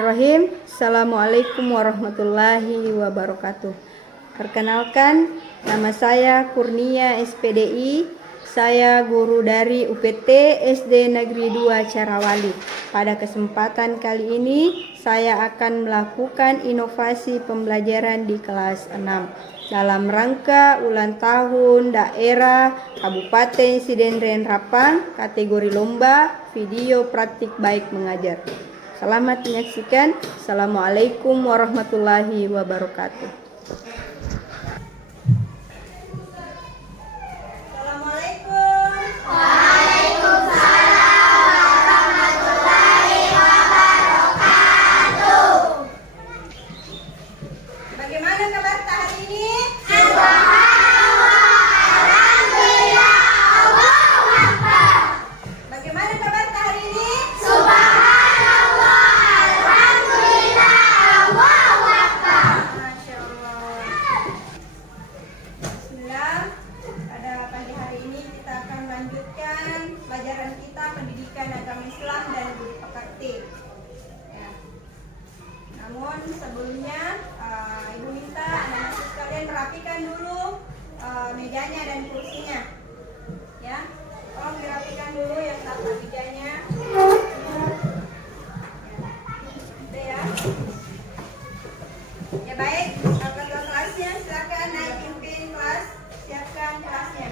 Bismillahirrahmanirrahim. Assalamualaikum warahmatullahi wabarakatuh. Perkenalkan, nama saya Kurnia SPDI. Saya guru dari UPT SD Negeri 2 Carawali. Pada kesempatan kali ini, saya akan melakukan inovasi pembelajaran di kelas 6 dalam rangka ulang tahun daerah Kabupaten Sidenren Rapang, kategori lomba video praktik baik mengajar. Selamat menyaksikan. Assalamualaikum warahmatullahi wabarakatuh. Pelajaran kita pendidikan agama Islam dan budi pekerti. Ya. Namun sebelumnya Ibu minta anak-anak sekalian merapikan dulu mejanya dan kursinya. Ya, tolong dirapikan dulu yang tanpa mejanya. Ya. Ya baik, ketua kelasnya silakan naik pimpin kelas, siapkan kelasnya.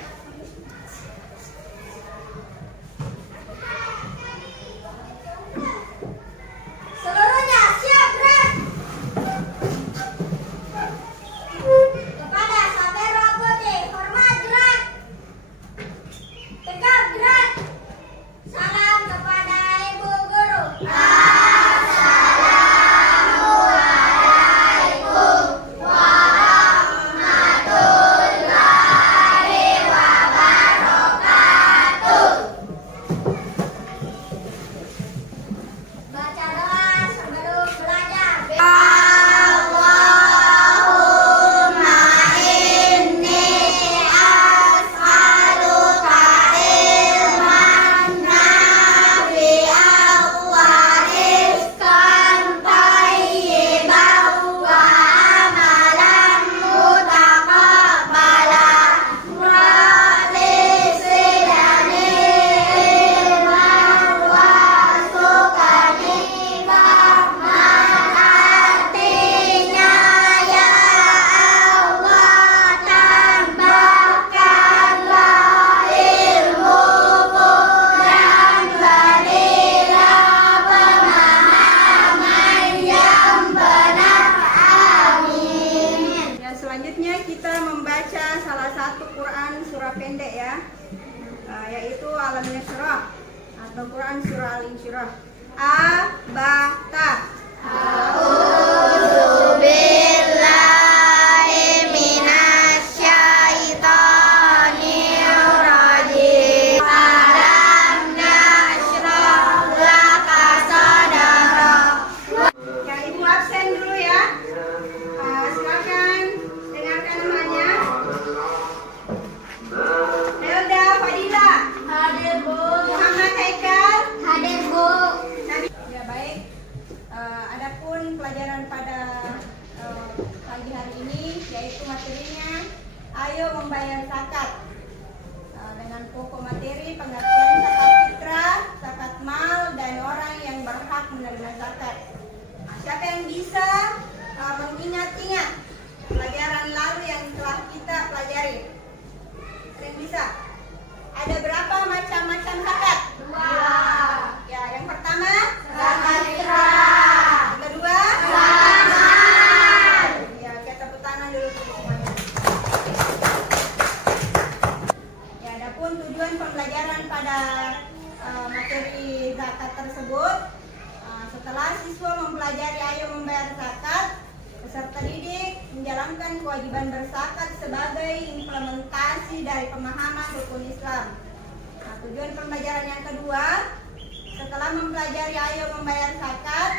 Pendek ya, yaitu Al-Insyirah atau Quran surah Al-Insyirah. A-ba-ta. A'udzu billahi minasyaitonir rajim. Alam nashrah laka sadrak. Ya, Ibu absen dulu ya. Silakan dengarkan namanya. Nelda Fadila. Hadir, Bu. Muhammad Haikal. Hadir, Bu. Ya baik. Adapun pelajaran pada pagi hari ini yaitu materinya ayo membayar zakat. Dengan pokok materi pengertian zakat fitrah, zakat mal dan orang yang berhak menerima zakat. Siapa yang bisa mengingat-ingat pelajaran lalu yang telah kita pelajari? Yang bisa? Ada berapa macam-macam zakat? 2. Ya, yang pertama zakat fitrah. Yang kedua zakat mal. Ya, kita tepuk tangan dulu semuanya. Ya, adapun tujuan pembelajaran pada materi zakat tersebut, setelah siswa mempelajari ayo membayar zakat, peserta didik menjalankan kewajiban berzakat sebagai implementasi dari pemahaman rukun Islam. Tujuan pembelajaran yang kedua, setelah mempelajari ayo membayar zakat,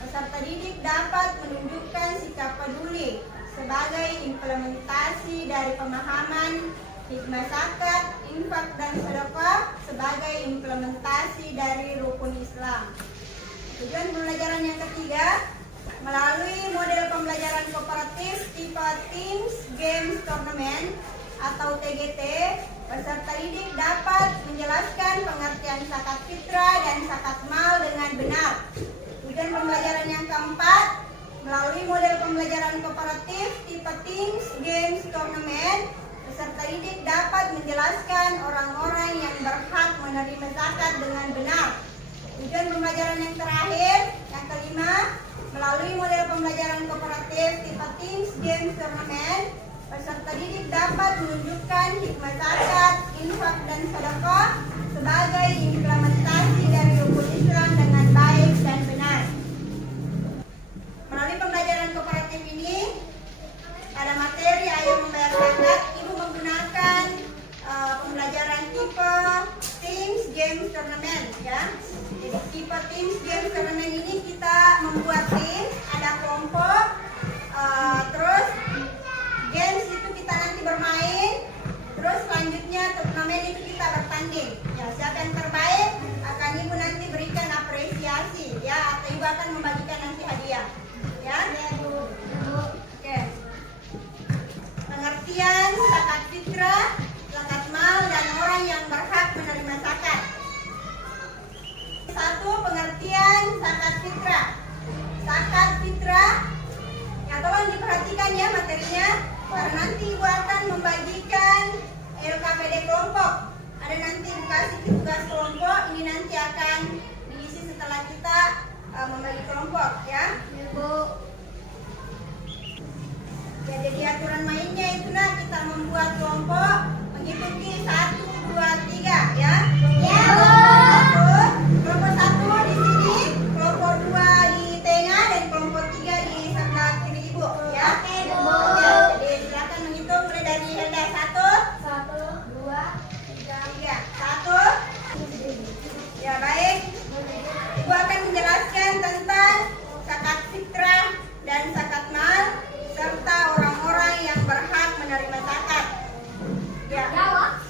peserta didik dapat menunjukkan sikap peduli sebagai implementasi dari pemahaman hikmah zakat, infak dan sedekah sebagai implementasi dari rukun Islam. Tujuan pembelajaran yang ketiga, melalui model pembelajaran kooperatif tipe Teams Games Tournament atau TGT, peserta didik dapat menjelaskan pengertian zakat fitrah dan zakat mal dengan benar. Tujuan pembelajaran yang keempat, melalui model pembelajaran kooperatif tipe Teams Games Tournament, peserta didik dapat menjelaskan orang-orang yang berhak menerima zakat dengan benar. Tujuan pembelajaran yang terakhir, yang kelima, melalui model pembelajaran kooperatif tipe Teams Games Tournament, peserta didik dapat menunjukkan hikmah zakat, infak, dan sedekah sebagai implementasi dari rukun Islam dengan baik dan benar. Melalui pembelajaran kooperatif ini, pada materi Ayo Membayar Zakat, Ibu menggunakan pembelajaran tipe Teams Games Tournament, ya. Jadi tipe Teams Games Tournament ini kita membuat tim, ada kelompok, terus games itu kita nanti bermain, terus selanjutnya turnamen itu kita bertanding. Ya, siapa yang terbaik akan Ibu nanti berikan apresiasi, ya, atau Ibu akan membagikan nanti hadiah, ya. Oke. Pengertian zakat fitrah, zakat mal, dan orang yang berhak menerima zakat. Satu, pengertian zakat fitrah. Zakat fitrah, ya tolong diperhatikan ya materinya, karena nanti Ibu akan membagikan LKPD kelompok. Ada nanti Ibu kasih tugas kelompok, ini nanti akan diisi setelah kita membagi kelompok, ya. Ya, jadi aturan mainnya itu kita membuat kelompok mengikuti 1, 2, 3, ya. Kelompok 1 di sini, kelompok 2 di tengah, dan kelompok 3 di sebelah kiri Ibu, ya. Jadi silakan menghitung mulai dari Helda. 1, 2, 3, 1. Ya, baik. Ibu akan menjelaskan tentang zakat fitrah dan zakat mal serta orang-orang yang berhak menerima zakat. Ya.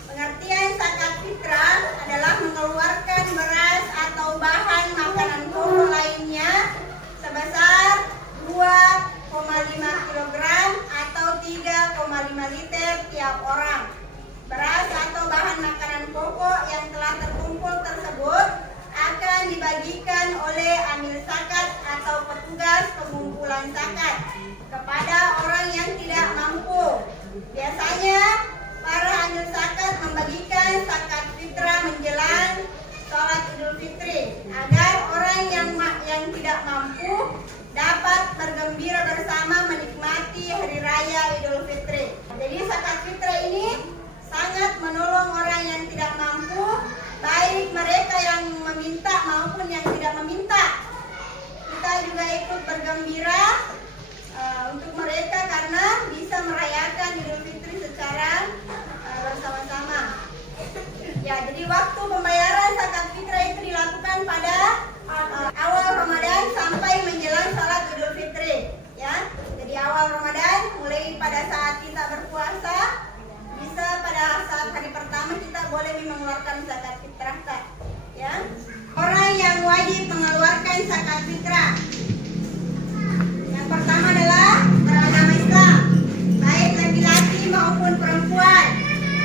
Pengertian zakat fitrah adalah mengeluarkan beras atau bahan makanan pokok lainnya sebesar 2,5 kg atau 3,5 liter tiap orang. Beras atau bahan makanan pokok yang telah terkumpul tersebut akan dibagikan oleh amil zakat atau petugas pengumpulan zakat kepada orang yang tidak mampu. Biasanya para amil zakat membagikan zakat fitrah menjelang sholat Idul Fitri agar orang yang tidak mampu dapat bergembira bersama menikmati hari raya Idul Fitri. Jadi zakat fitrah ini sangat menolong orang yang tidak mampu, baik mereka yang meminta maupun yang tidak meminta. Kita juga ikut bergembira untuk mereka karena bisa merayakan Idul Fitri secara bersama-sama. Ya, jadi waktu pembayaran zakat fitrah itu dilakukan pada awal Ramadan sampai menjelang salat Idul Fitri, ya. Jadi awal Ramadan mulai pada saat kita berpuasa, bisa pada saat hari pertama kita boleh mengeluarkan zakat fitrah, ya. Orang yang wajib mengeluarkan zakat fitrah. Yang pertama adalah beragama Islam, baik laki-laki maupun perempuan,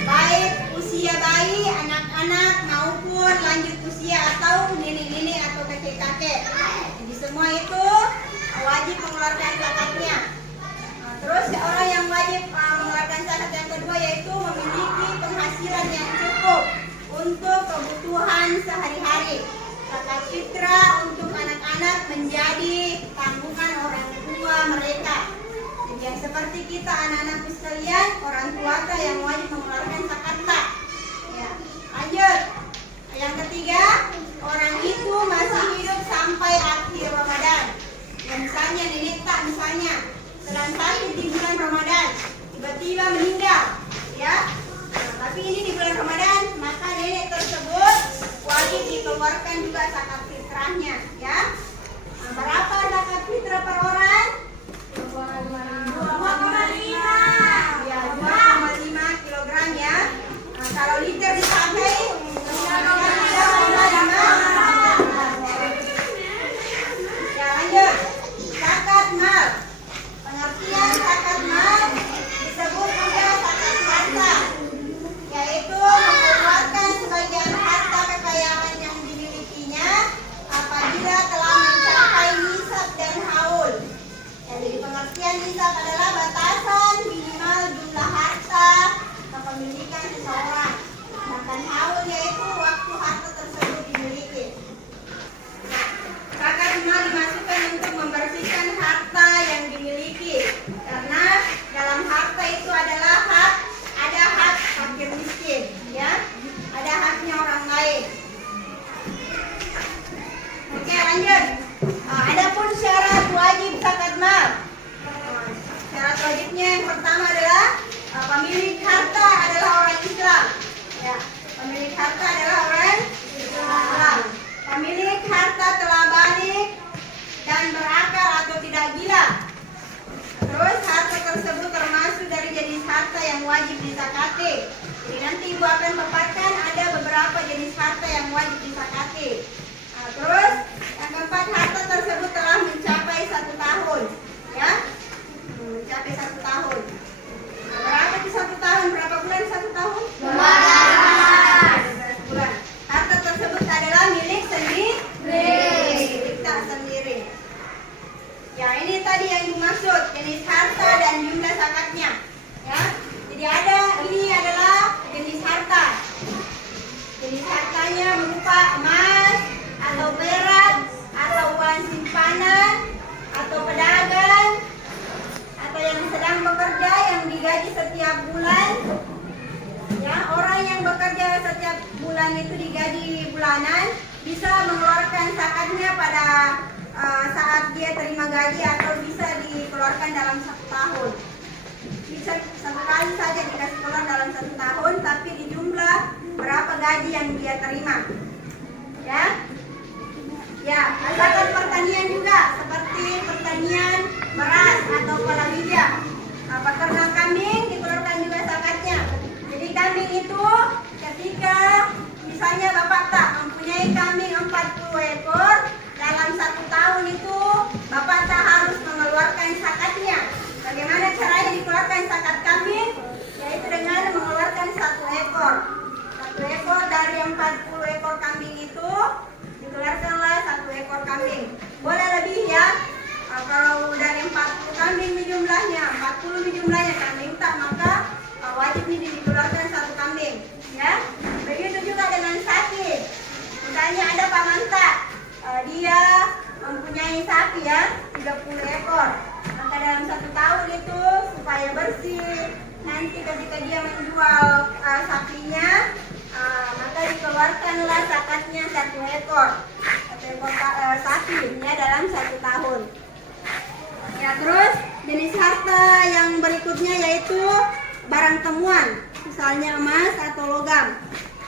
baik usia bayi, anak-anak maupun lanjut usia atau nenek-nenek atau kakek-kakek. Jadi semua itu wajib mengeluarkan zakatnya. Terus orang yang wajib mengeluarkan zakat yang kedua yaitu memiliki penghasilan yang cukup untuk kebutuhan sehari-hari. Zakat fitrah untuk anak-anak menjadi tanggungan orang tua mereka. Jadi yang seperti kita anak-anakku sekalian, orang tua yang wajib mengeluarkan zakat. Ya, lanjut. Yang ketiga, orang itu masih hidup sampai akhir Ramadan. Ya, misalnya nenek tak misalnya sedang sakit di bulan Ramadan, tiba-tiba meninggal, ya. Nah, tapi ini di bulan Ramadan, maka nenek tersebut wajib dikeluarkan juga zakat fitrahnya, ya. Nah, berapa zakat fitrah per orang? 2,5. Ya, 2,5 kilogram, ya. Nah, kalau liter dipakai 3,5. tersebut termasuk dari jenis harta yang wajib disakati. Jadi nanti Ibu akan paparkan ada beberapa jenis harta yang wajib disakati. Nah, terus yang keempat, harta tersebut telah mencapai 1 tahun, ya, mencapai 1 tahun. Nah, berapa itu 1 tahun? Berapa bulan 1 tahun? 12 bulan. Harta tersebut adalah milik sendiri, milik tak sendiri. Ya, ini tadi yang dimaksud jenis harta dan jumlah zakatnya. Ya, jadi ini adalah jenis harta. Jenis hartanya berupa emas atau perak atau uang simpanan atau pedagang atau yang sedang bekerja yang digaji setiap bulan. Ya, orang yang bekerja setiap bulan itu digaji bulanan bisa mengeluarkan zakatnya pada saat dia terima gaji atau bisa dikeluarkan dalam 1 tahun. Bisa 1 kali saja dikasih keluar dalam 1 tahun, tapi di jumlah berapa gaji yang dia terima. Ya, ya, zakat pertanian juga seperti pertanian beras atau palawija. Peternak kambing dikeluarkan juga zakatnya. Jadi kambing itu ketika misalnya Bapak tak mempunyai kambing 40 ekor, dalam 1 tahun itu Bapak tak harus mengeluarkan zakatnya. Bagaimana caranya dikeluarkan zakat kambing? Yaitu dengan mengeluarkan 1 ekor. 1 ekor dari 40 ekor kambing itu dikeluarkanlah 1 ekor kambing. Boleh lebih ya. Kalau dari 40 kambing jumlahnya, 40 jumlahnya kambing tak, maka wajib ini dikeluarkan 1 kambing. Ya. Begitu juga dengan sapi. Misalnya ada Pak Manta, dia mempunyai sapi ya 30 ekor. Maka dalam 1 tahun itu supaya bersih, nanti ketika dia menjual sapinya, maka dikeluarkanlah zakatnya 1 ekor. 1 ekor sapi ya dalam 1 tahun. Ya, terus jenis harta yang berikutnya yaitu barang temuan, misalnya emas atau logam.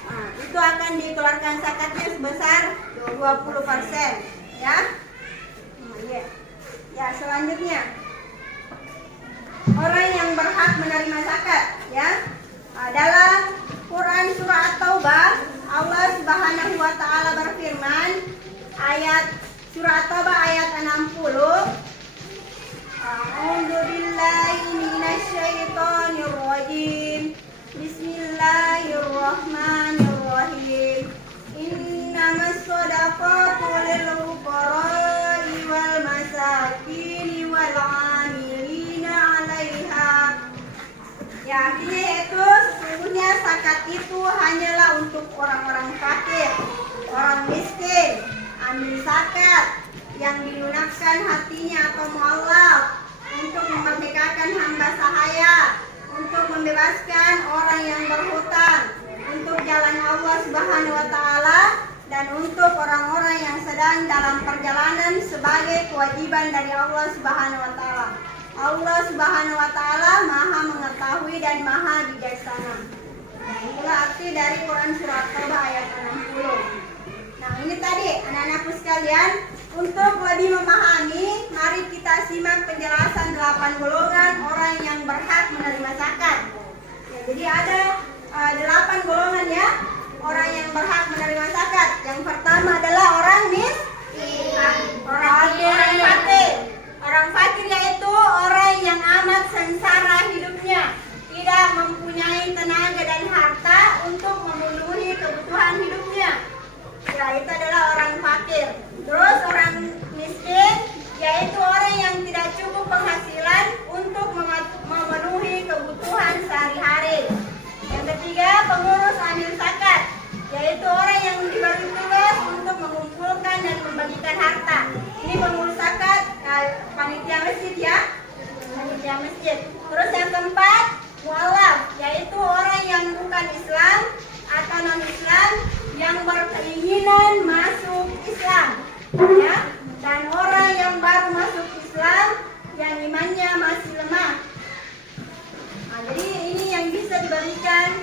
Nah, itu akan dikeluarkan zakatnya sebesar 20%, ya. Ya, selanjutnya orang yang berhak menerima zakat, ya. Dalam Quran surah At-Taubah, Allah Subhanahu wa taala berfirman, surah At-Taubah ayat 60. A'udzu billahi minasyaitonir rajim. Bismillahirrahmanirrahim. Innamas shadaqatu lil fuqara'i wal masakin wal 'amilina 'alaiha. Ya, artinya yaitu sesungguhnya zakat itu hanyalah untuk orang-orang fakir, orang miskin. Ambil zakat yang dilunakkan hatinya atau mu'allaf, untuk memerdekakan hamba sahaya, untuk membebaskan orang yang berhutang, untuk jalan Allah Subhanahu wa taala, dan untuk orang-orang yang sedang dalam perjalanan sebagai kewajiban dari Allah Subhanahu wa taala. Allah Subhanahu wa taala Maha mengetahui dan Maha bijaksana. Nah, itulah arti dari Quran surah At-Taubah ayat 60. Nah, ini tadi anak-anakku sekalian, untuk lebih memahami, mari kita simak penjelasan 8 golongan orang yang berhak menerima zakat. Ya, jadi ada 8 golongan ya, orang yang berhak menerima zakat. Yang pertama adalah orang miskin, orang fakir. Orang fakir yaitu orang yang amat sengsara hidupnya, tidak mempunyai tenaga dan harta untuk memenuhi kebutuhan hidupnya. Ya, itu adalah orang fakir. Terus orang miskin yaitu orang yang tidak cukup penghasilan untuk memenuhi kebutuhan sehari-hari. Yang ketiga, pengurus amil zakat, yaitu orang yang diberi tugas untuk mengumpulkan dan membagikan harta. Ini pengurus zakat, panitia masjid ya, panitia masjid. Terus yang keempat, mu'alaf, yaitu orang yang bukan Islam atau non-Islam yang berkeinginan masuk Islam, ya, dan orang yang baru masuk Islam yang imannya masih lemah. Nah, jadi ini yang bisa diberikan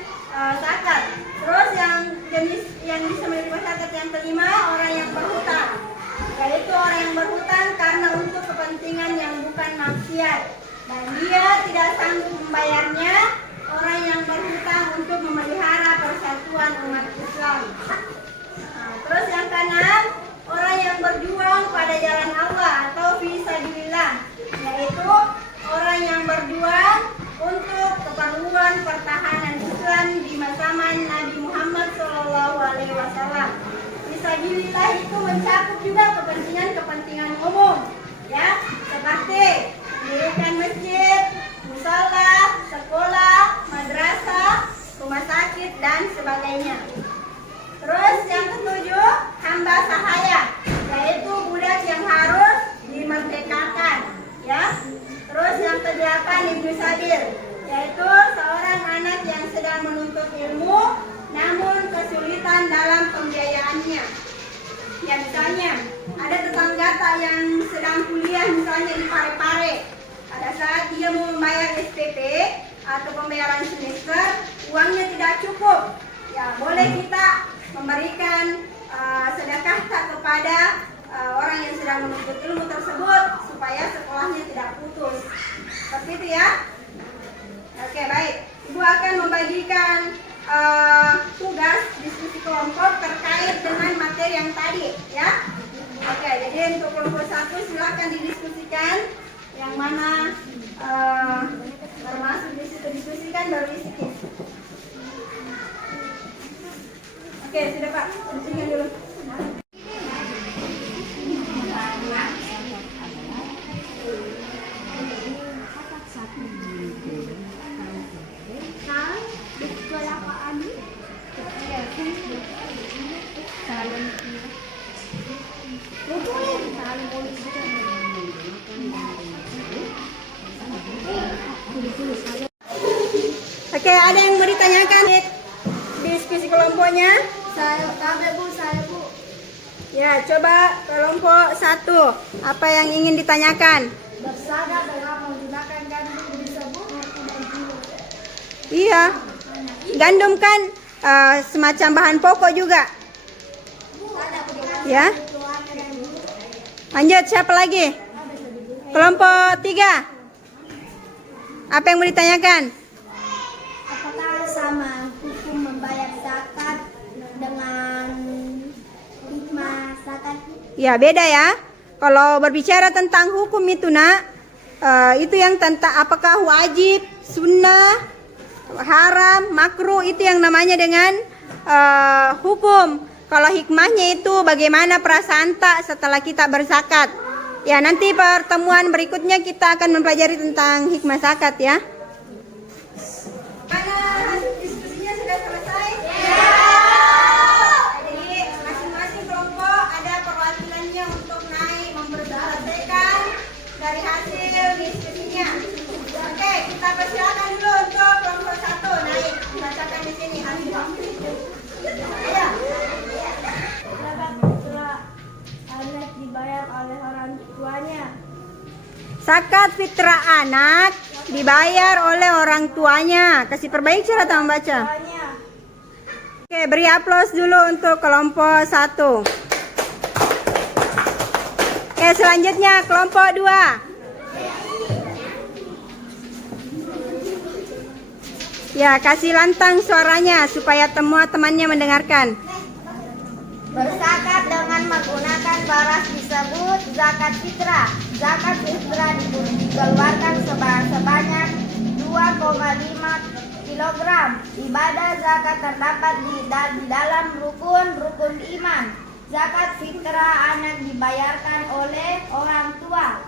zakat. Terus yang jenis yang bisa menerima zakat yang kelima, orang yang berhutang, yaitu orang yang berhutang karena untuk kepentingan yang bukan maksiat. dan dia tidak sanggup membayarnya, orang yang berhutang untuk memelihara persatuan umat Islam. Nah, terus yang keenam, orang yang berjuang pada jalan Allah atau fisabilillah, yaitu orang yang berjuang untuk keperluan pertahanan Islam di zaman Nabi Muhammad SAW. Fisabilillah itu mencakup juga kepentingan umum, ya, seperti mendirikan masjid, musala, sekolah, madrasah, rumah sakit dan sebagainya. Terus yang ketujuh, hamba sahaya, yaitu budak yang harus dimerdekakan, ya. Terus yang kedelapan, ibnu sabil, yaitu seorang anak yang sedang menuntut ilmu namun kesulitan dalam pembiayaannya. Ya, misalnya ada tetangga yang sedang kuliah misalnya di Parepare. Pada saat dia mau membayar SPP atau pembayaran semester, uangnya tidak cukup. Ya, boleh kita memberikan sedekah kepada orang yang sedang menuntut ilmu tersebut supaya sekolahnya tidak putus. Seperti itu ya. Oke, baik. Ibu akan membagikan tugas diskusi kelompok terkait dengan materi yang tadi, ya. Oke, jadi untuk kelompok 1 silakan didiskusikan yang mana termasuk di situ diskusikan baru isi. Oke, sudah Pak, diskusikan dulu. Oke, ada yang mau ditanyakan di diskusi kelompoknya? Saya Bu. Ya, coba kelompok 1. Apa yang ingin ditanyakan? Bersadar dengan menggunakan gandum disebut Iya. Gandum kan semacam bahan pokok juga. Ya. Lanjut, siapa lagi? Kelompok 3. Apa yang mau ditanyakan? apakah sama hukum membayar zakat dengan hikmah zakat? Ya, beda ya. Kalau berbicara tentang hukum itu itu yang tentang apakah wajib, sunnah, haram, makruh, itu yang namanya dengan hukum. Kalau hikmahnya itu bagaimana perasaan tak setelah kita berzakat. Ya, nanti pertemuan berikutnya kita akan mempelajari tentang hikmah zakat ya. Mana hasil diskusinya sudah selesai? Ya. Jadi masing-masing kelompok ada perwakilannya untuk naik mempresentasikan dari hasil diskusinya. Oke, kita persilakan dulu untuk kelompok 1 naik bacakan di sini hasil. Ayo. Anak dibayar oleh orang tuanya. Zakat fitrah anak dibayar oleh orang tuanya. Kasih perbaik cara tak membaca. Oke, beri aplaus dulu untuk kelompok 1. Oke, selanjutnya kelompok 2. Ya, kasih lantang suaranya supaya semua temannya mendengarkan. Berzakat dengan menggunakan baras disebut zakat fitrah. Zakat fitrah dikeluarkan sebanyak 2,5 kg. Ibadah zakat terdapat di dalam rukun iman. Zakat fitrah anak dibayarkan oleh orang tua.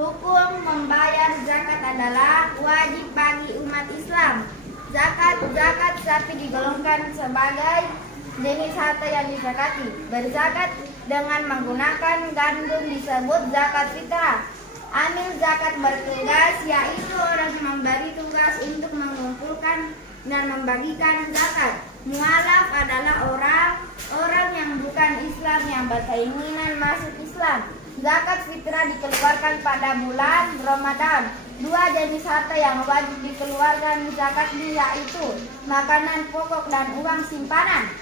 Hukum membayar zakat adalah wajib bagi umat Islam. Zakat sapi digolongkan sebagai jenis harta yang dizakati. Berzakat dengan menggunakan gandum disebut zakat fitrah. Amil zakat bertugas, yaitu orang yang memberi tugas untuk mengumpulkan dan membagikan zakat. Mualaf adalah orang yang bukan Islam yang berkeinginan masuk Islam. Zakat fitrah dikeluarkan pada bulan Ramadan. 2 jenis harta yang wajib dikeluarkan zakatnya, yaitu makanan pokok dan uang simpanan.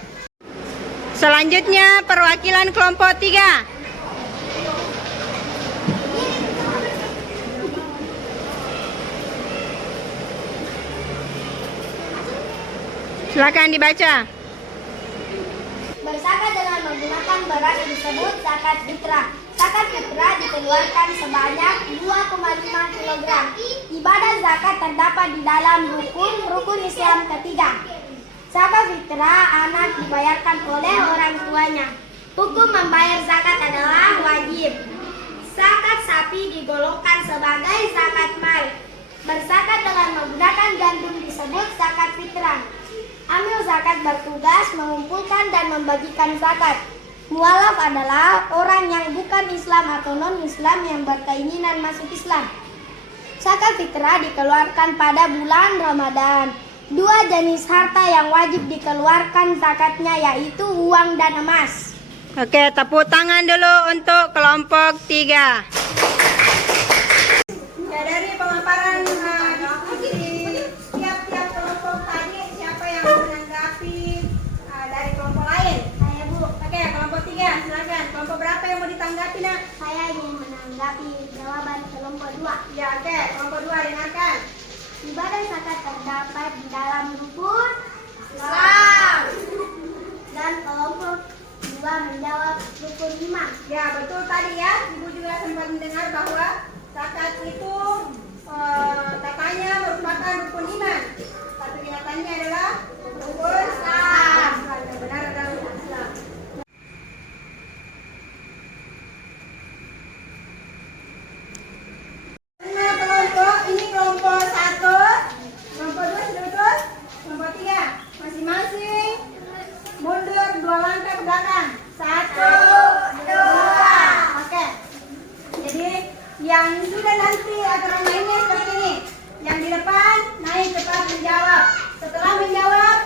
Selanjutnya perwakilan kelompok 3. Silakan dibaca. Berzakat dengan menggunakan beras disebut zakat fitrah. Zakat fitrah dikeluarkan sebanyak 2,5 kg. Ibadah zakat terdapat di dalam rukun Islam ketiga. Zakat fitrah anak dibayarkan oleh orang tuanya. Hukum membayar zakat adalah wajib. Zakat sapi digolongkan sebagai zakat mal. Berzakat dengan menggunakan gandum disebut zakat fitrah. Amil zakat bertugas mengumpulkan dan membagikan zakat. Mualaf adalah orang yang bukan Islam atau non-Islam yang berkeinginan masuk Islam. Zakat fitrah dikeluarkan pada bulan Ramadan. 2 jenis harta yang wajib dikeluarkan zakatnya yaitu uang dan emas. Oke, tepuk tangan dulu untuk kelompok 3. Ya, dari pemaparan diskusi tiap-tiap kelompok tadi, siapa yang menanggapi dari kelompok lain? Saya, Bu. Oke, kelompok 3, silakan. Kelompok berapa yang mau ditanggapi, Nak? Saya ingin menanggapi jawaban kelompok 2. Ya, oke. Kelompok 2, dengarkan. Ibadah zakat terdapat di dalam rukun Islam. Dan kelompok 2 menjawab rukun iman. Ya, betul tadi ya. Ibu juga sempat mendengar bahwa zakat itu katanya merupakan rukun iman. Tapi kenyataannya adalah rukun Islam. Yang benar adalah rukun Islam. Nah, kelompok ini kelompok 1, kelompok 2 sudah betul, kelompok 3 masing-masing mundur 2 langkah ke belakang. 1, 2. Oke. Jadi yang sudah nanti aturan mainnya seperti ini. Yang di depan naik cepat menjawab. Setelah menjawab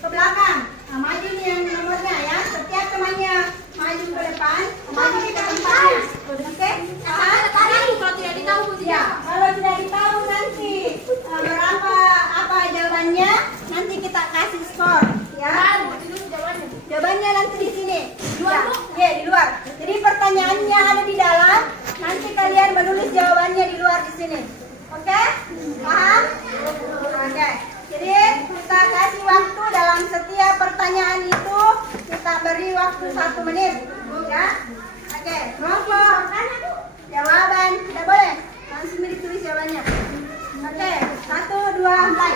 ke belakang. Nah, maju nih yang nomornya ya. Setiap temannya maju ke depan, maju ke tempatnya. Oke? Kalau tidak ditahu, Ya, kalau tidak ditahu nanti berapa apa jawabannya, nanti kita kasih skor ya. Jawabannya nanti di sini. Ya, di luar. Jadi pertanyaannya ada di dalam, nanti kalian menulis jawabannya di luar di sini. Oke? Paham? Oke. Jadi kita kasih waktu dalam setiap pertanyaan itu kita beri waktu 1 menit. Ya. Oke, kelompok jawaban tidak boleh. Langsung ditulis jawabannya. Oke, 1, 2, mulai.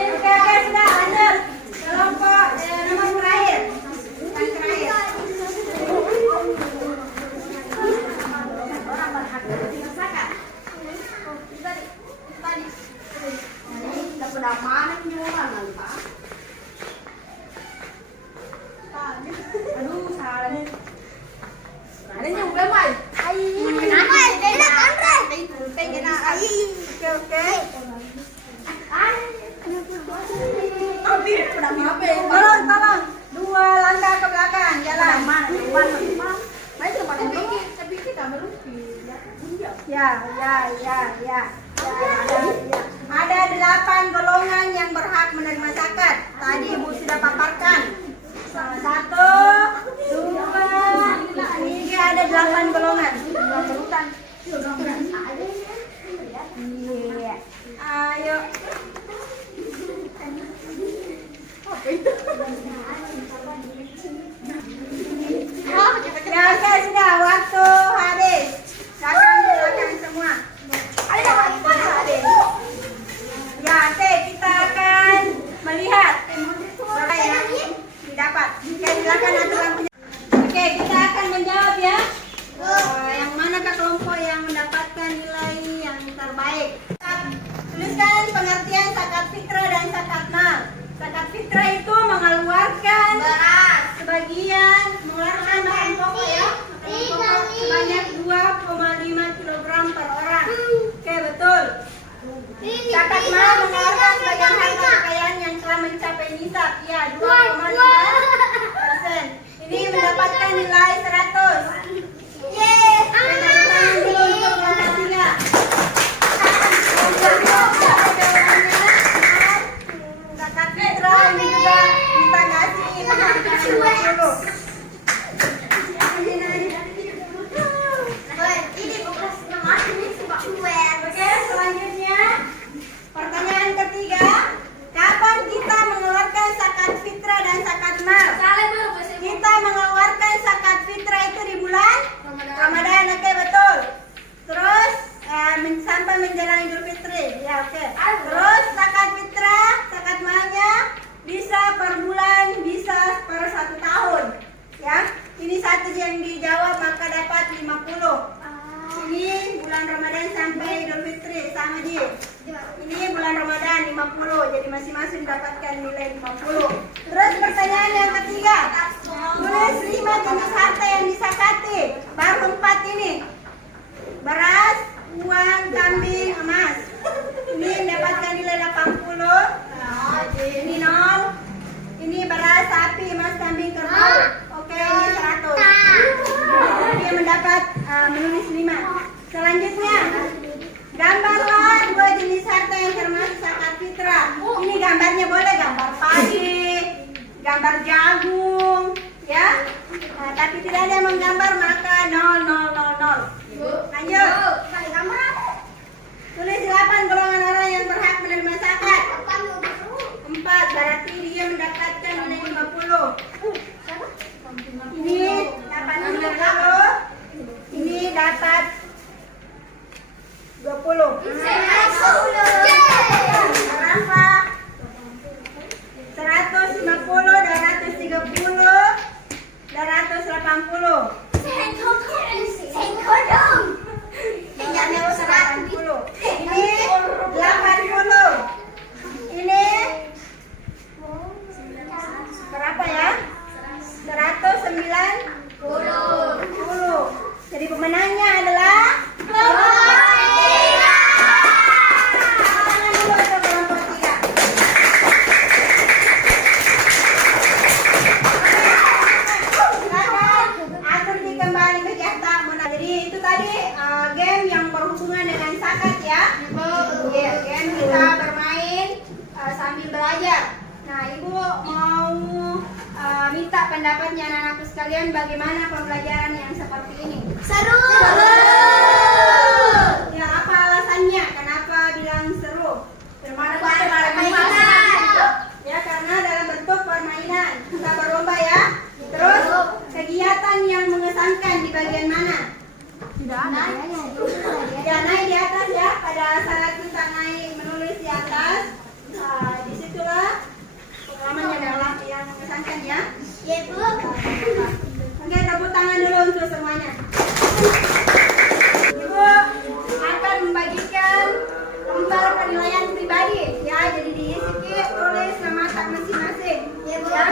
Oke, sudah lanjut. Kelompok nomor terakhir. Yang terakhir. Aduh, salah nih. Ada juga, Mai. Oke. Tolong. 2 langkah ke belakang, jalan. Ya. Ada 8 golongan yang berhak menerima zakat. Tadi Ibu sudah paparkan. 1, 2, 3, ada 8 golongan. Iya. Ayo. Ya, oke, sudah waktu habis. Silakan semua. Ayo, habis. fitrah itu mengeluarkan beras sebagian, mengeluarkan bahan pokok ya, makanan pokok sebanyak 2,5 kg per orang. Oke, betul. Zakat mal mengeluarkan sebagian harta kekayaan yang telah mencapai nisab, ya 2,5%. Ini mendapatkan nilai 100. Zakat fitrah ini juga kita kasih penghargaan 50. Oke, selanjutnya pertanyaan ketiga, kapan kita mengeluarkan zakat fitrah dan zakat mal? Kita mengeluarkan zakat fitrah itu di bulan Ramadan, oke betul. Terus sampai menjelang Idul Fitri, ya oke. Terus zakat fitrah, zakat malnya bisa per bulan, bisa per 1 tahun, ya. Ini satu yang dijawab maka dapat 50. Ini bulan Ramadan sampai Idul Fitri sama Ji. Ini bulan Ramadan 50, jadi masing-masing mendapatkan nilai 50. Terus pertanyaan yang ketiga, tulis 5 jenis harta yang disakati. Baru 4 ini. Beras, uang, kambing, emas. Ini mendapatkan nilai 80. Ini 0. Ini beras, sapi, emas, kambing, kerbau. Oke, ini 100. Dia mendapat menulis 5. Selanjutnya, gambarlah 2 jenis harta yang termasuk zakat fitrah. Ini gambarnya boleh gambar padi, gambar jagung, ya. Nah, tapi tidak ada yang menggambar maka 0. Lanjut. Tulis 8 golongan orang yang berhak menerima zakat. 4, berarti dia mendapatkan nilai 50. Ini 80. Ini dapat 20. Berapa? 150, 230, 280. Ini 80. Ini berapa ya? 190. Jadi pemenangnya adalah tangan dulu untuk kelompok 3. Atur kembali ke jatah menang. Jadi itu tadi game yang berhubungan dengan zakat ya. Iya, game kita bermain sambil belajar. Nah, Ibu mau minta pendapatnya anak-anakku sekalian bagaimana pembelajaran yang seperti ini? Seru. Ya, apa alasannya? Kenapa bilang seru? Permainan. Ya, karena dalam bentuk permainan. Kita berlomba ya. Terus kegiatan yang mengesankan di bagian mana? Tidak ada. Ya, naik di atas ya. Pada saat kita naik menulis di atas, disitulah pengalaman yang mengesankan ya. Ya, Bu. Oke, tepuk tangan dulu untuk semuanya. Ibu akan membagikan lembar penilaian pribadi ya, jadi diisi tulis nama tak masing-masing ya, Bu. Ya.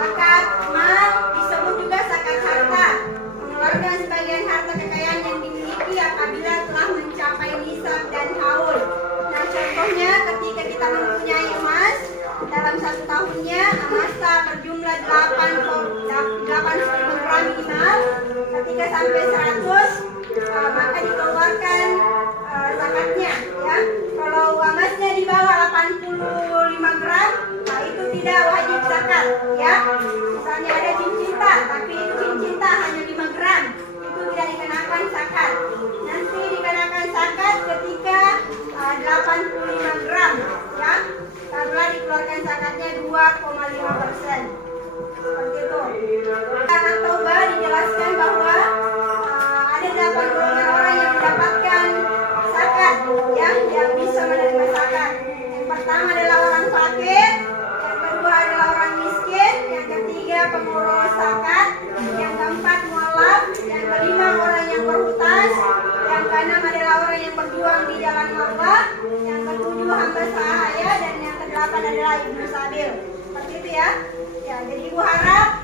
Zakat mal disebut juga zakat minimal. Ketika sampai 100 maka dikeluarkan zakatnya ya. Kalau emasnya di bawah 85 gram, nah itu tidak wajib zakat ya. Misalnya ada cincinta, tapi itu cincinta hanya 5 gram, itu tidak dikenakan zakat. Nanti dikenakan zakat ketika 85 gram ya. Karena dikeluarkan zakatnya 2,5%. Seperti itu. Karena Taubah dijelaskan bahwa ada 8 golongan orang yang mendapatkan zakat ya, yang bisa menerima zakat. Yang pertama adalah orang fakir, yang kedua adalah orang miskin, yang ketiga pengurus zakat, yang keempat mualaf, yang kelima orang yang berhutang, yang keenam adalah orang yang berjuang di jalan Allah, yang ketujuh hamba sahaya, dan yang kedelapan adalah ibnu sabil. Seperti itu ya. Ya, jadi ibu harap